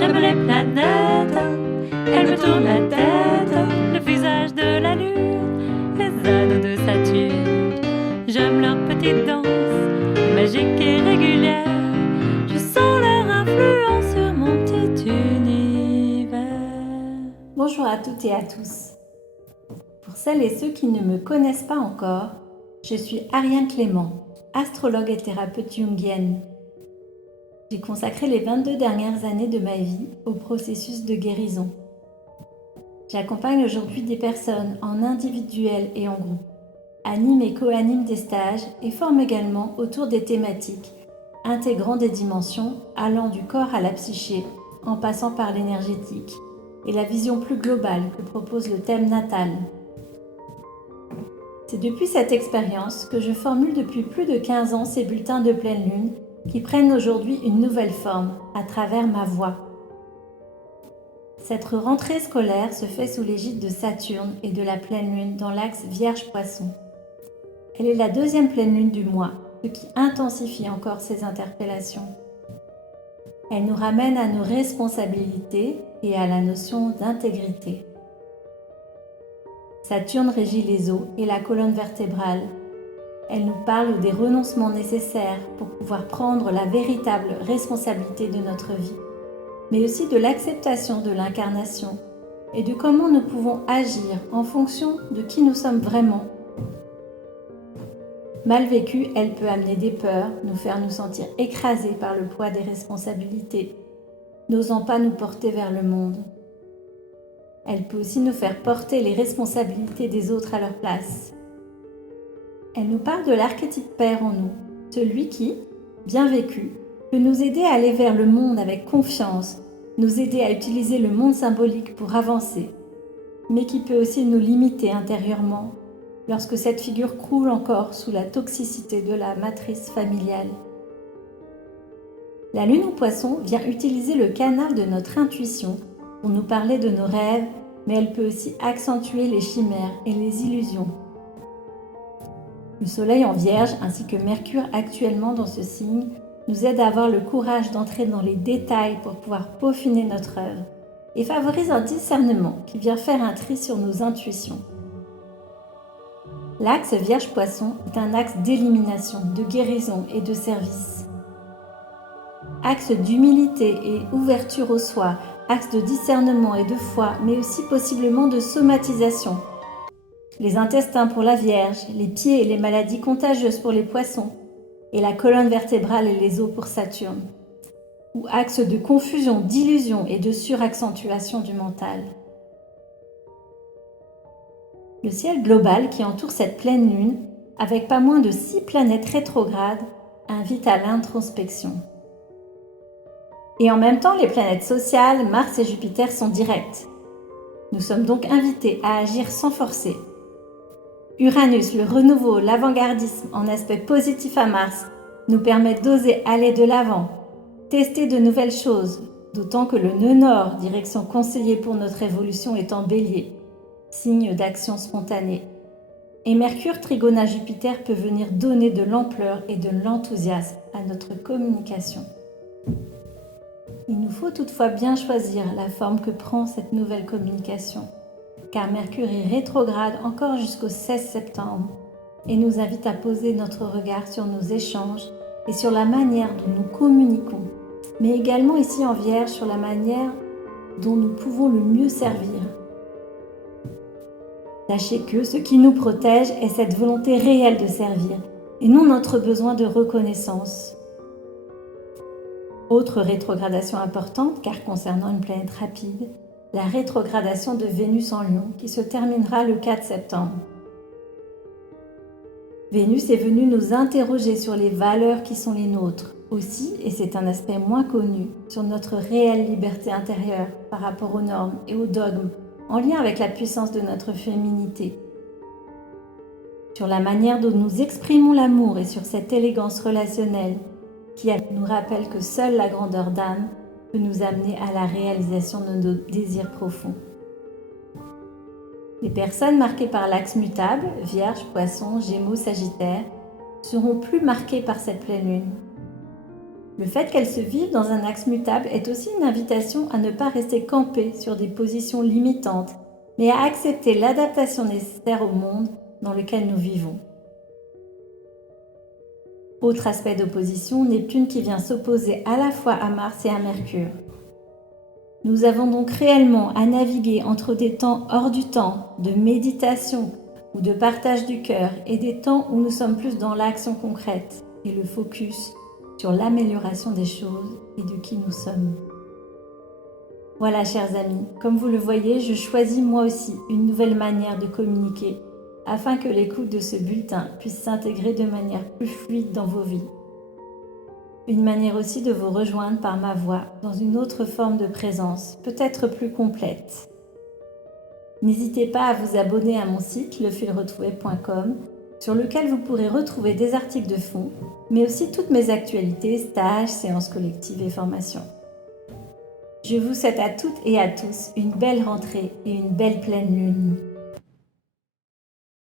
J'aime les planètes, elles me tournent la tête. Le visage de la lune, les anneaux de Saturne. J'aime leur petite danse, magique et régulière. Je sens leur influence sur mon petit univers. Bonjour à toutes et à tous. Pour celles et ceux qui ne me connaissent pas encore, je suis Ariane Clément, astrologue et thérapeute jungienne. J'ai consacré les 22 dernières années de ma vie au processus de guérison. J'accompagne aujourd'hui des personnes en individuel et en groupe, anime et co-anime des stages et forme également autour des thématiques, intégrant des dimensions allant du corps à la psyché, en passant par l'énergétique et la vision plus globale que propose le thème natal. C'est depuis cette expérience que je formule depuis plus de 15 ans ces bulletins de pleine lune qui prennent aujourd'hui une nouvelle forme à travers ma voix. Cette rentrée scolaire se fait sous l'égide de Saturne et de la pleine lune dans l'axe Vierge-Poisson. Elle est la deuxième pleine lune du mois, ce qui intensifie encore ces interpellations. Elle nous ramène à nos responsabilités et à la notion d'intégrité. Saturne régit les os et la colonne vertébrale. Elle nous parle des renoncements nécessaires pour pouvoir prendre la véritable responsabilité de notre vie, mais aussi de l'acceptation de l'incarnation et de comment nous pouvons agir en fonction de qui nous sommes vraiment. Mal vécue, elle peut amener des peurs, nous faire nous sentir écrasés par le poids des responsabilités, n'osant pas nous porter vers le monde. Elle peut aussi nous faire porter les responsabilités des autres à leur place. Elle nous parle de l'archétype père en nous, celui qui, bien vécu, peut nous aider à aller vers le monde avec confiance, nous aider à utiliser le monde symbolique pour avancer, mais qui peut aussi nous limiter intérieurement lorsque cette figure croule encore sous la toxicité de la matrice familiale. La lune au poisson vient utiliser le canal de notre intuition pour nous parler de nos rêves, mais elle peut aussi accentuer les chimères et les illusions. Le soleil en vierge ainsi que Mercure actuellement dans ce signe nous aident à avoir le courage d'entrer dans les détails pour pouvoir peaufiner notre œuvre et favorise un discernement qui vient faire un tri sur nos intuitions. L'axe Vierge-Poisson est un axe d'élimination, de guérison et de service. Axe d'humilité et ouverture au soi, axe de discernement et de foi, mais aussi possiblement de somatisation. Les intestins pour la Vierge, les pieds et les maladies contagieuses pour les Poissons, et la colonne vertébrale et les os pour Saturne. Ou axe de confusion, d'illusion et de suraccentuation du mental. Le ciel global qui entoure cette pleine lune, avec pas moins de 6 planètes rétrogrades, invite à l'introspection. Et en même temps, les planètes sociales, Mars et Jupiter sont directes. Nous sommes donc invités à agir sans forcer. Uranus, le renouveau, l'avant-gardisme en aspect positif à Mars, nous permet d'oser aller de l'avant, tester de nouvelles choses, d'autant que le nœud nord, direction conseillée pour notre évolution, est en bélier, signe d'action spontanée. Et Mercure trigone à Jupiter peut venir donner de l'ampleur et de l'enthousiasme à notre communication. Il nous faut toutefois bien choisir la forme que prend cette nouvelle communication, car Mercure est rétrograde encore jusqu'au 16 septembre et nous invite à poser notre regard sur nos échanges et sur la manière dont nous communiquons, mais également ici en Vierge sur la manière dont nous pouvons le mieux servir. Sachez que ce qui nous protège est cette volonté réelle de servir et non notre besoin de reconnaissance. Autre rétrogradation importante, car concernant une planète rapide, la rétrogradation de Vénus en Lion qui se terminera le 4 septembre. Vénus est venue nous interroger sur les valeurs qui sont les nôtres, aussi, et c'est un aspect moins connu, sur notre réelle liberté intérieure par rapport aux normes et aux dogmes, en lien avec la puissance de notre féminité. Sur la manière dont nous exprimons l'amour et sur cette élégance relationnelle qui nous rappelle que seule la grandeur d'âme peut nous amener à la réalisation de nos désirs profonds. Les personnes marquées par l'axe mutable, Vierge, Poisson, Gémeaux, Sagittaire, seront plus marquées par cette pleine lune. Le fait qu'elles se vivent dans un axe mutable est aussi une invitation à ne pas rester campé sur des positions limitantes, mais à accepter l'adaptation nécessaire au monde dans lequel nous vivons. Autre aspect d'opposition, Neptune qui vient s'opposer à la fois à Mars et à Mercure. Nous avons donc réellement à naviguer entre des temps hors du temps, de méditation ou de partage du cœur, et des temps où nous sommes plus dans l'action concrète et le focus sur l'amélioration des choses et de qui nous sommes. Voilà, chers amis, comme vous le voyez, je choisis moi aussi une nouvelle manière de communiquer afin que l'écoute de ce bulletin puisse s'intégrer de manière plus fluide dans vos vies. Une manière aussi de vous rejoindre par ma voix dans une autre forme de présence, peut-être plus complète. N'hésitez pas à vous abonner à mon site lefilretrouvé.com sur lequel vous pourrez retrouver des articles de fond, mais aussi toutes mes actualités, stages, séances collectives et formations. Je vous souhaite à toutes et à tous une belle rentrée et une belle pleine lune.